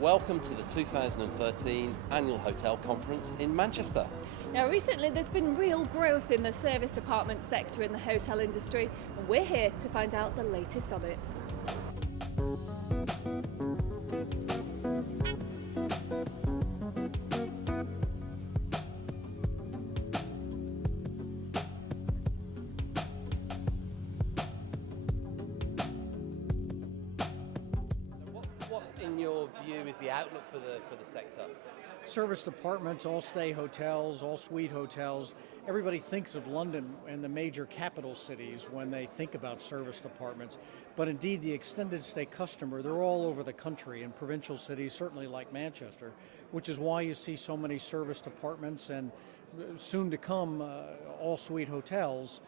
Welcome to the 2013 Annual Hotel Conference in Manchester. Now recently there's been real growth in the service department sector in the hotel industry, and we're here to find out the latest on it. What, in your view, is the outlook for the sector? Service departments, all-stay hotels, all-suite hotels. Everybody thinks of London and the major capital cities when they think about service departments. But indeed, the extended stay customer, they're all over the country in provincial cities, certainly like Manchester, which is why you see so many service departments and soon to come all-suite hotels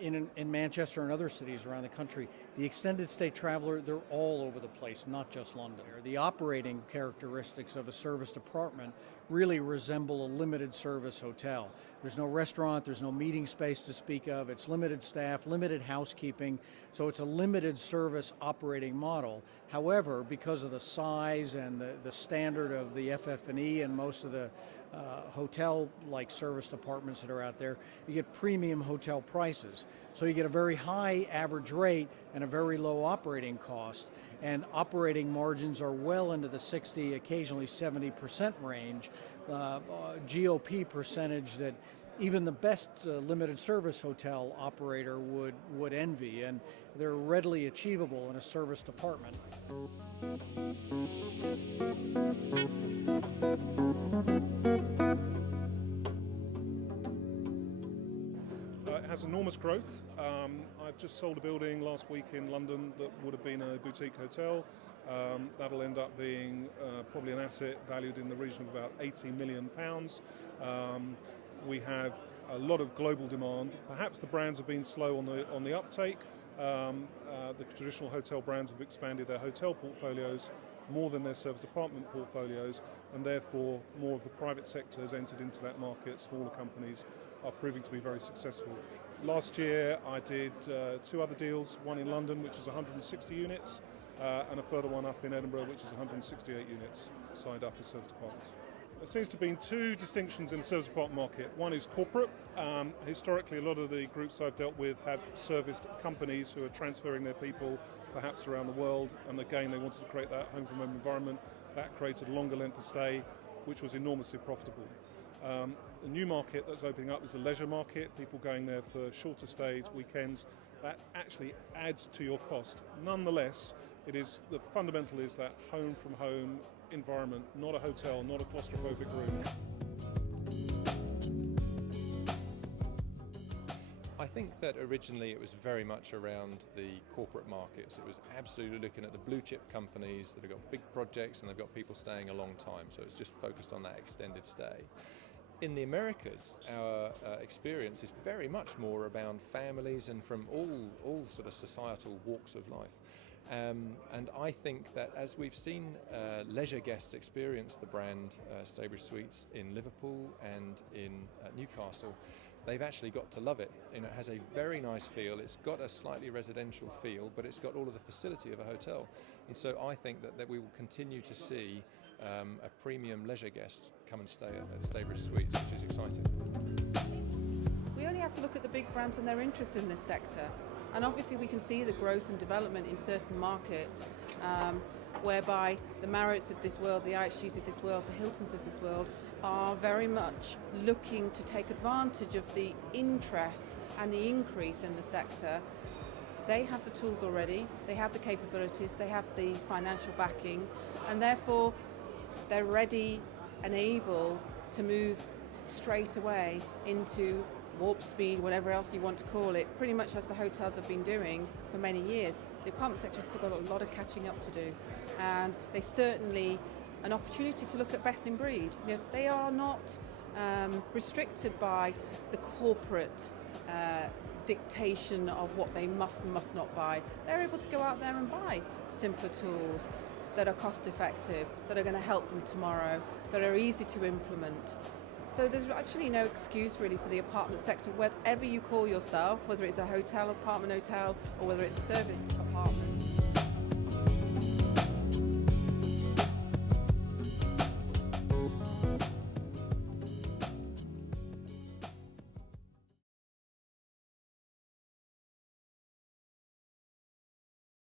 in Manchester and other cities around the country. The extended stay traveler, they're all over the place, not just London. The operating characteristics of a service department really resemble a limited service hotel. There's no restaurant, there's no meeting space to speak of, it's limited staff, limited housekeeping, so it's a limited service operating model. However, because of the size and the standard of the FF&E and most of the hotel-like service departments that are out there, you get premium hotel prices. So you get a very high average rate and a very low operating cost, and operating margins are well into the 60, occasionally 70% range, GOP percentage that even the best limited service hotel operator would envy, and they're readily achievable in a service department. It has enormous growth. I've just sold a building last week in London that would have been a boutique hotel. That'll end up being probably an asset valued in the region of about £80 million. We have a lot of global demand. Perhaps the brands have been slow on the uptake. The traditional hotel brands have expanded their hotel portfolios more than their service department portfolios, and therefore more of the private sector has entered into that market. Smaller companies are proving to be very successful. Last year I did two other deals, one in London which is 160 units and a further one up in Edinburgh which is 168 units signed up as service departments. There seems to have been two distinctions in the service department market. One is corporate. Historically, a lot of the groups I've dealt with have serviced companies who are transferring their people perhaps around the world, and again they wanted to create that home from home environment. That created a longer length of stay, which was enormously profitable. The new market that's opening up is the leisure market, people going there for shorter stays, weekends. That actually adds to your cost. Nonetheless, the fundamental is that home from home environment, not a hotel, not a claustrophobic room. I think that originally it was very much around the corporate markets. It was absolutely looking at the blue chip companies that have got big projects and they've got people staying a long time. So it's just focused on that extended stay. In the Americas, our experience is very much more around families and from all sort of societal walks of life. And I think that as we've seen leisure guests experience the brand Staybridge Suites in Liverpool and in Newcastle, they've actually got to love it. You know, it has a very nice feel. It's got a slightly residential feel, but it's got all of the facility of a hotel. And so I think that we will continue to see a premium leisure guest come and stay at Staybridge Suites, which is exciting. We only have to look at the big brands and their interest in this sector. And obviously we can see the growth and development in certain markets whereby the Marriotts of this world, the IHGs of this world, the Hiltons of this world are very much looking to take advantage of the interest and the increase in the sector. They have the tools already, they have the capabilities, they have the financial backing, and therefore they're ready and able to move straight away into warp speed, whatever else you want to call it, pretty much as the hotels have been doing for many years. The apartment sector has still got a lot of catching up to do, and they certainly an opportunity to look at best in breed. You know, they are not restricted by the corporate dictation of what they must and must not buy. They're able to go out there and buy simpler tools that are cost effective, that are going to help them tomorrow, that are easy to implement. So there's actually no excuse really for the apartment sector, whatever you call yourself, whether it's a hotel, apartment hotel, or whether it's a serviced apartment.